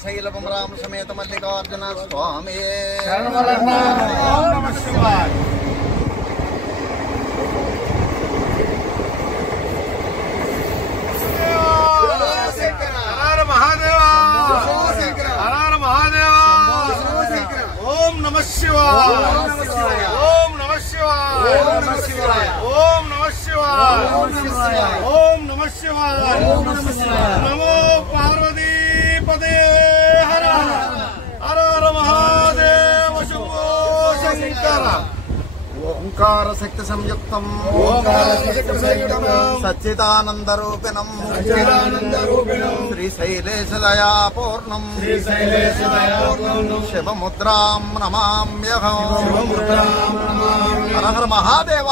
శ్రీశైలం రామ సమేత మల్లికార్జున స్వామి ఓం నమః శివాయ ఓం నమః శివాయ ఓం నమః శివాయ ఓం నమః శివాయ నమో పార్వతీపదే హర హర హర మహాదేవ శంభో శంకర ఓంకార శక్తి సంయుక్తం సచ్చిదానంద రూపిణం శ్రీశైలేశ దయాపూర్ణం శివముద్రాం నమామ్యహం హర హర మహాదేవ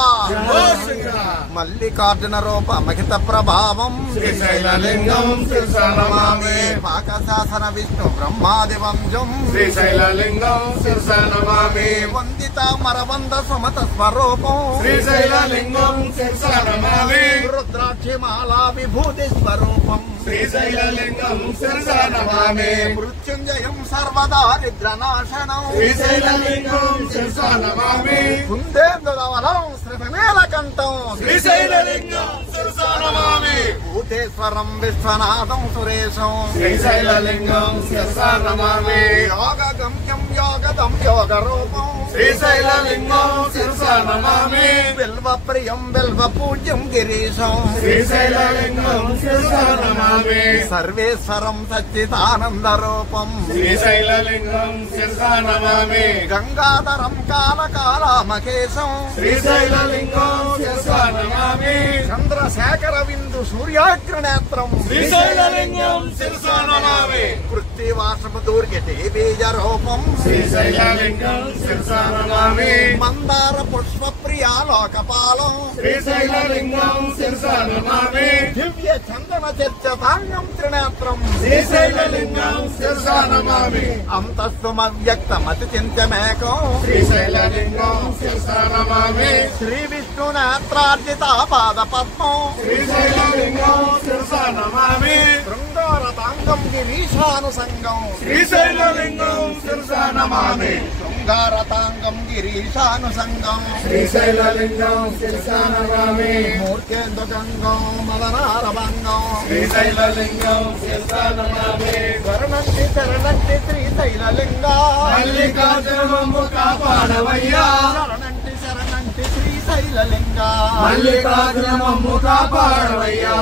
మల్లికార్జున రూప మహిత ప్రభావం శ్రీశైలలింగం శిరసానమామి పాకశాసన విష్ణు బ్రహ్మాది వంశం శ్రీశైలలింగం శిరసానమామి వందిత మరవంద సుమత స్వరూపం శ్రీశైలలింగం శిరసానమామి రుద్రాక్షి మాలా విభూతి స్వరూపం శ్రీశైలలింగం శిరసానమామి మృత్యుంజయం సర్వదారిద్రనాశనం శ్రీశైలలింగం శిరసానమామి కుందేందులవలం శ్రీమేళకంఠం శ్రీశైలలింగం శిరసానమామి భూతేశ్వరం విశ్వనాథం సురేశం శ్రీశైలలింగం శిరసానమామి యోగగమ్యం యోగదం యోగ రూపం శ్రీశైలలింగం శిరసానమామి బిల్వ ప్రియం బిల్వ పూజ్యం గిరీశం శ్రీశైలలింగం శిరసానమామి సర్వేశ్వరం సచ్చిదానంద రూపం శ్రీశైలలింగం శిరసానమామి గంగాధరం కాలకాలమకేశం శ్రీశైలలింగం శిరసానమామి చంద్రశేఖర బిందు సూర్యాగ్రనేత్రం శ్రీశైలలింగం శిరసానమామి పృథ్వీవాసము దూర్గతే బీజ రూపం శ్రీశైలలింగం శిరసానమామి మందార పుష్ప ప్రియాలోకపాలం శ్రీశైలలింగం శిరసానమామి దివ్య చందన చర్చతాంగం త్రినేత్రం శ్రీశైలలింగం శిరసానమామి అంతస్తుమవ్యక్తమతి చింతమేకం శ్రీశైలలింగం శిరసానమామి శ్రీ విష్ణు నేత్రార్జిత పాద పద్మం శ్రీశైలలింగం శిరసానమామి శృంగారతాంగం గిరీశానుసంగం శ్రీశైలలింగం శిరసానమామి శృంగారతాంగం గిరీశానుసంగం శ్రీశైలలింగం శిరసానమామి మూర్ఖేందుగంగం మదనారభంగం శ్రీశైలలింగం శిరసానమామి శరణంటి శరణంటి శ్రీశైలలింగ మల్లికార్జునము కాపాడవయ్యా శరణంటి శరణంటి శ్రీశైలలింగ మల్లికార్జునము కాపాడవయ్యా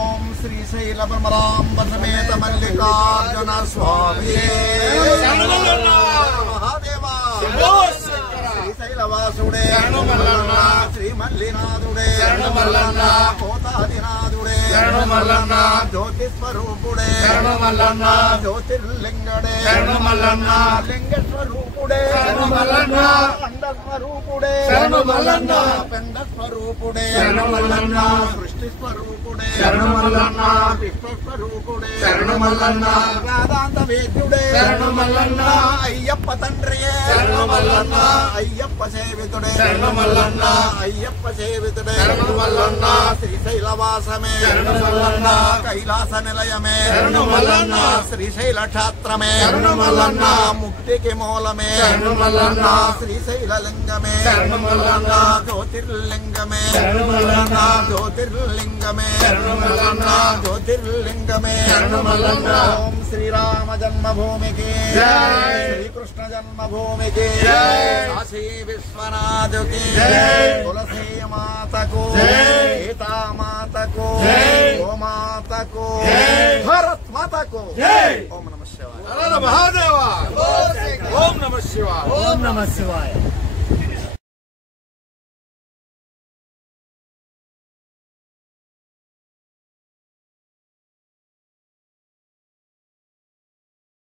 ఓం శ్రీశైల భ్రమరాంబ సమేత మల్లికార్జున స్వామి మహాదేవా శ్రీశైలవాసుడే శ్రీ మల్లినాథుడే కోతాదినాథుడే జ్యోతిస్వరూపుడే జ్యోతిర్లింగడే లింగస్వరూపుడే అండస్వరూపుడే పిండస్వరూపుడే సృష్టి స్వరూపుడే విశ్వస్వరూపుడే వేదాంత వేద్యుడే అయ్యప్ప తండ్రియే అయ్యప్ప సేవితుడే అయ్యప్ప సేవితుడే శ్రీశైలవాసమే కైలాస నిలయమే శ్రీశైల క్షేత్రమే ముక్తికి మూలమే శ్రీశైలలింగమే జ్యోతిర్లింగమే జ్యోతిర్లింగమే జ్యోతిర్లింగమే ఓం శ్రీరామ జన్మభూమికి శ్రీకృష్ణ జన్మభూమికి కాశీ విశ్వనాథుకి తులసీ మాతకు సీతామాతకు గోమాతకు భరత్ మాతకు ఓం నమః శివాయ మహాదేవ ఓం నమః శివాయ ఓం నమః శివాయ.